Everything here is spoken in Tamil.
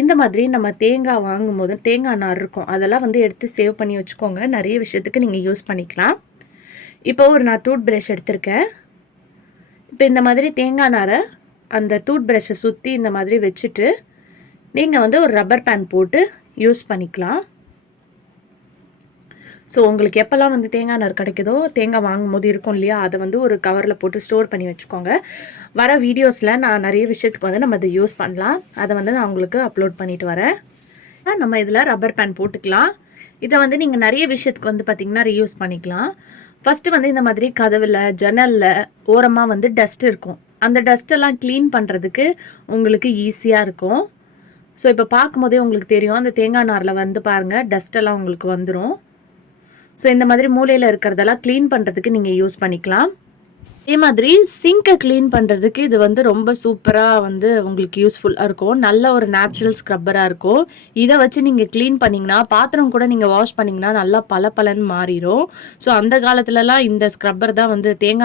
இந்த மாதிரி நம்ம தேங்காய் வாங்கும்போது தேங்காய் நார் இருக்கும், அதெல்லாம் வந்து எடுத்து சேவ் பண்ணி வச்சுக்கோங்க. நிறைய விஷயத்துக்கு நீங்கள் யூஸ் பண்ணிக்கலாம். இப்போ நான் டூத் ப்ரஷ் எடுத்திருக்கேன். இப்போ இந்த மாதிரி தேங்காய் நாரை அந்த டூத் ப்ரஷ்ஷை சுற்றி இந்த மாதிரி வச்சுட்டு நீங்கள் வந்து ஒரு ரப்பர் பேண்ட் போட்டு யூஸ் பண்ணிக்கலாம். ஸோ உங்களுக்கு எப்போல்லாம் வந்து தேங்காய் நார் கிடைக்குதோ, தேங்காய் வாங்கும்போது இருக்கும் இல்லையா, அதை வந்து ஒரு கவரில் போட்டு ஸ்டோர் பண்ணி வச்சுக்கோங்க. வர வீடியோஸில் நான் நிறைய விஷயத்துக்கு வந்து நம்ம அதை யூஸ் பண்ணலாம். அதை வந்து நான் உங்களுக்கு அப்லோட் பண்ணிட்டு வரேன். நம்ம இதில் ரப்பர் பேண்ட் போட்டுக்கலாம். இதை வந்து நீங்கள் நிறைய விஷயத்துக்கு வந்து பார்த்திங்கன்னா ரீயூஸ் பண்ணிக்கலாம். ஃபஸ்ட்டு வந்து இந்த மாதிரி கதவில் ஜன்னலில் ஓரமாக வந்து டஸ்ட் இருக்கும். அந்த டஸ்ட்டெல்லாம் க்ளீன் பண்ணுறதுக்கு உங்களுக்கு ஈஸியாக இருக்கும். ஸோ இப்போ பார்க்கும்போதே உங்களுக்கு தெரியும், அந்த தேங்காய் நாரில் வந்து பாருங்கள் டஸ்ட்டெல்லாம் உங்களுக்கு வந்துடும். ஸோ இந்த மாதிரி மூலையில் இருக்கிறதெல்லாம் க்ளீன் பண்ணுறதுக்கு நீங்கள் யூஸ் பண்ணிக்கலாம். அதே மாதிரி சிங்கை க்ளீன் பண்ணுறதுக்கு இது வந்து ரொம்ப சூப்பராக வந்து உங்களுக்கு யூஸ்ஃபுல்லாக இருக்கும். நல்ல ஒரு நேச்சுரல் ஸ்க்ரப்பராக இருக்கும். இதை வச்சு நீங்கள் க்ளீன் பண்ணிங்கன்னா, பாத்திரம் கூட நீங்கள் வாஷ் பண்ணிங்கன்னா நல்லா பளபளன்னு மாறிடும். ஸோ அந்த காலத்துலலாம் இந்த ஸ்க்ரப்பர் தான் வந்து தேங்காய்